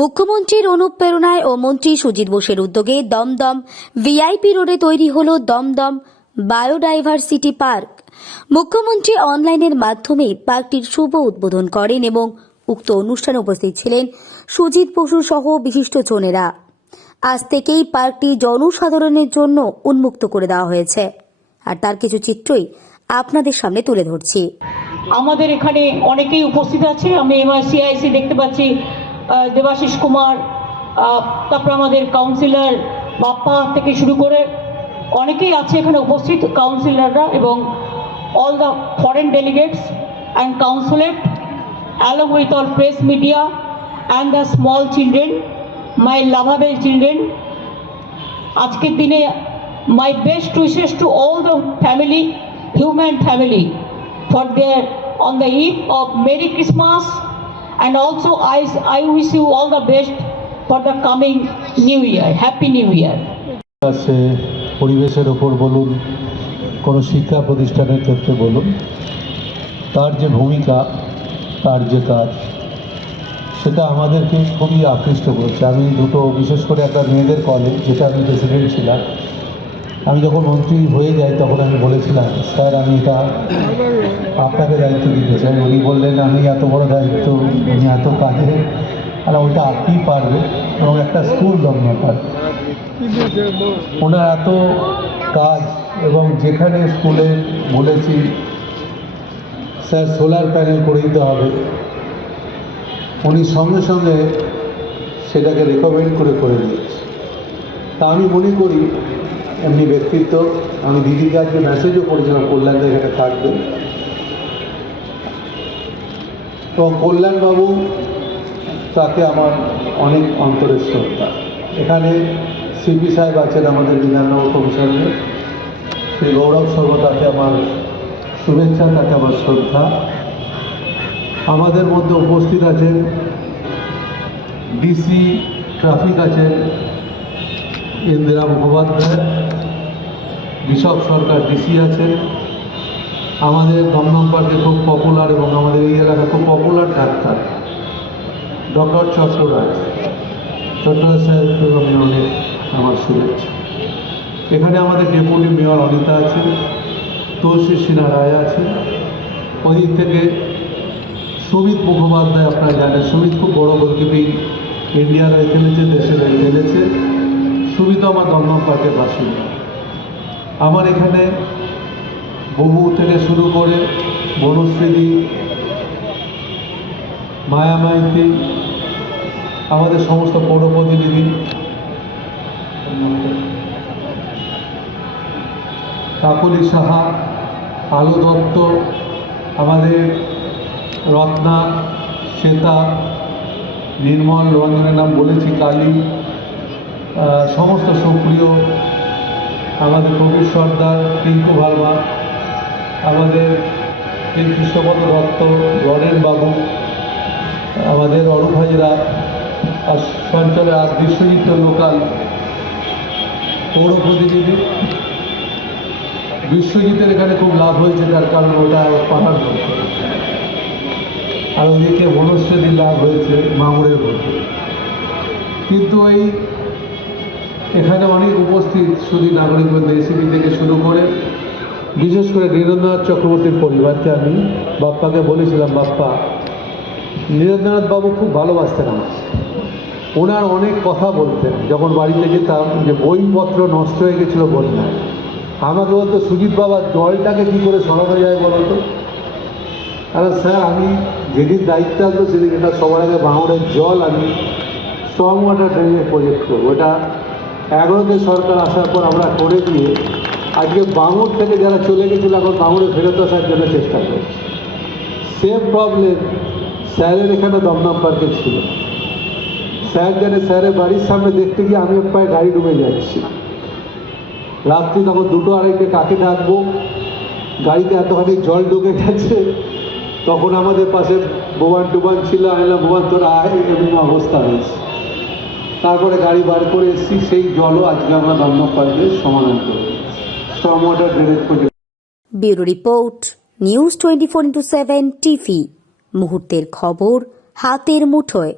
মুখ্যমন্ত্রীর অনুপ্রেরণায় ও মন্ত্রী সুজিত বোসের উদ্যোগে দমদম ভিআইপি রোডে তৈরি হলো দমদম বায়োডাইভার্সিটি পার্ক। মুখ্যমন্ত্রী অনলাইনের মাধ্যমে পার্কটির শুভ উদ্বোধন করেন এবং উক্ত অনুষ্ঠানে উপস্থিত ছিলেন সুজিত বসু সহ বিশিষ্টজনেরা। আজ থেকেই পার্কটি জনসাধারণের জন্য উন্মুক্ত করে দেওয়া হয়েছে, আর তার কিছু চিত্রই আপনাদের সামনে তুলে ধরছি। আমাদের এখানে অনেকেই উপস্থিত আছে। আমি সিআইসি দেখতে পাচ্ছি, দেবাশিস কুমার, তারপর আমাদের কাউন্সিলর বাপ্পা থেকে শুরু করে অনেকেই আছে এখানে উপস্থিত, কাউন্সিলররা এবং all the foreign delegates and consulate along with all press media and the small children, my lovable children. আজকের দিনে my best wishes to all the family, human family, for their on the eve of Merry Christmas, and also I wish you all the best for the coming New Year. Happy New Year. পরিবেশের ওপর বলুন, কোনো শিক্ষা প্রতিষ্ঠানের ক্ষেত্রে বলুন, তার যে ভূমিকা, তার যে কাজ, সেটা আমাদেরকে খুবই আকৃষ্ট করছে। আমি বিশেষ করে একটা মেয়েদের কলেজ, যেটা আমি প্রেসিডেন্ট ছিলাম, আমি যখন মন্ত্রী হয়ে যাই তখন আমি বলেছিলাম, স্যার আমি এটা আপনাকে দায়িত্ব দিতে চাই। উনি বললেন, আমি এত বড় দায়িত্ব, উনি এত কাজে, আর ওইটা আপনিই পারবেন, এবং একটা স্কুল দরকার। ওনার এত কাজ, এবং যেখানে স্কুলে বলেছি স্যার সোলার প্যানেল করে দিতে হবে, উনি সঙ্গে সঙ্গে সেটাকে রেকমেন্ড করে দিয়েছে। তা আমি মনে করি এমনি ব্যক্তিত্ব, আমি দিদির কাছে মেসেজও করেছিলাম কল্যাণদা এখানে থাকবে, এবং কল্যাণবাবু তাকে আমার অনেক অন্তরের শ্রদ্ধা। এখানে সিপি সাহেব আছেন আমাদের বিধাননগর কমিশনের, শ্রী গৌরব সর্ব, তাকে আমার শুভেচ্ছা, তাকে আমার শ্রদ্ধা। আমাদের মধ্যে উপস্থিত আছেন ডিসি ট্রাফিক আছেন ইন্দিরা মুখোপাধ্যায়, ঋষভ সরকার ডিসি আছেন। আমাদের দমদম পার্কে খুব পপুলার এবং আমাদের এই এলাকা খুব পপুলার ডাক্তার ডক্টর চট্টরাজ সাহেবকে আমি অনেক আমার শুভেচ্ছা। এখানে আমাদের ডেপুটি মেয়র অনিতা আছে, তুলসী সিনহা রায় আছে, ওদিক থেকে সুমিত মুখোপাধ্যায়, আপনারা জানেন সুমিত খুব বড় গোলকিপিং, ইন্ডিয়ার হয়ে খেলেছে, দেশের হয়ে খেলেছে। সুমিত আমার দমদম পার্কের বাসিন্দা। আমার এখানে বুবু থেকে শুরু করে বনশ্রীদি, মায়া মাইতি, আমাদের সমস্ত পৌর প্রতিনিধি, কাকলি সাহা, আলো দত্ত, আমাদের রত্না, শ্বেতা, নির্মল, রঞ্জনের নাম বলেছি, কালী, সমস্ত সুপ্রিয়, আমাদের প্রবীর সর্দার, টিঙ্কু ভার্মা, আমাদের কৃষ্ণপদ দত্ত, লরেন বাবু, আমাদের অরূপ হাজরা, আর সঞ্চলে আর বিশ্বজিৎ লোকাল পৌর প্রতিনিধি। বিশ্বজিতের এখানে খুব লাভ হয়েছে, তার কারণ ওটা পাহাড়, আর ওদিকে বনশ্রীর লাভ হয়েছে মামুরের মধ্যে। কিন্তু এখানে অনেক উপস্থিত শুধু নাগরিকবৃন্দ, এসিপি থেকে শুরু করে, বিশেষ করে নীরেন্দ্রনাথ চক্রবর্তীর পরিবারকে আমি বাপ্পাকে বলেছিলাম, বাপ্পা, নীরেন্দ্রনাথ বাবু খুব ভালোবাসতেন আমাকে, ওনার অনেক কথা বলতেন। যখন বাড়িতে যেতাম, যে বইপত্র নষ্ট হয়ে গেছিলো বন্যায়, আমাকে বলতো, সুজিত বাবা জলটাকে কী করে সরানো যায় বলো তো। কারণ স্যার, আমি যেদিন দায়িত্ব আসবো সেদিন এটা সবার আগে ভাঙড়ের জল আমি স্ট্রং ওয়াটার ড্রেনের প্রজেক্ট করবো। এটা 11তে সরকার আসার পর আমরা করে দিয়ে আজকে ভাঙড় থেকে যারা চলে গেছিলো এখন ভাঙড়ে ফেরত আসার জন্য চেষ্টা করছি। সেম প্রবলেম স্যারের এখানে দমদম পার্কে ছিল। স্যার জানে, স্যারের বাড়ির সামনে দেখতে গিয়ে আমি প্রায় গাড়ি ডুবে যাচ্ছি। রাত্রি তখন 2-2:30 কাকে ডাকবো, গাড়িতে এতখানি জল ঢুকে গেছে। তখন আমাদের পাশে বোবান টুবান ছিল, আমি বললাম, বোবান তোর আয়, এমন অবস্থা হয়েছে। তারপরে গাড়ি বার করে এসেছি, সেই জলও আজকে আমরা দমদম পার্কে সমাধান করে strong water drainage project. Bureau report, news 24x7 TV. মুহূর্তের খবর হাতের মুঠোয়।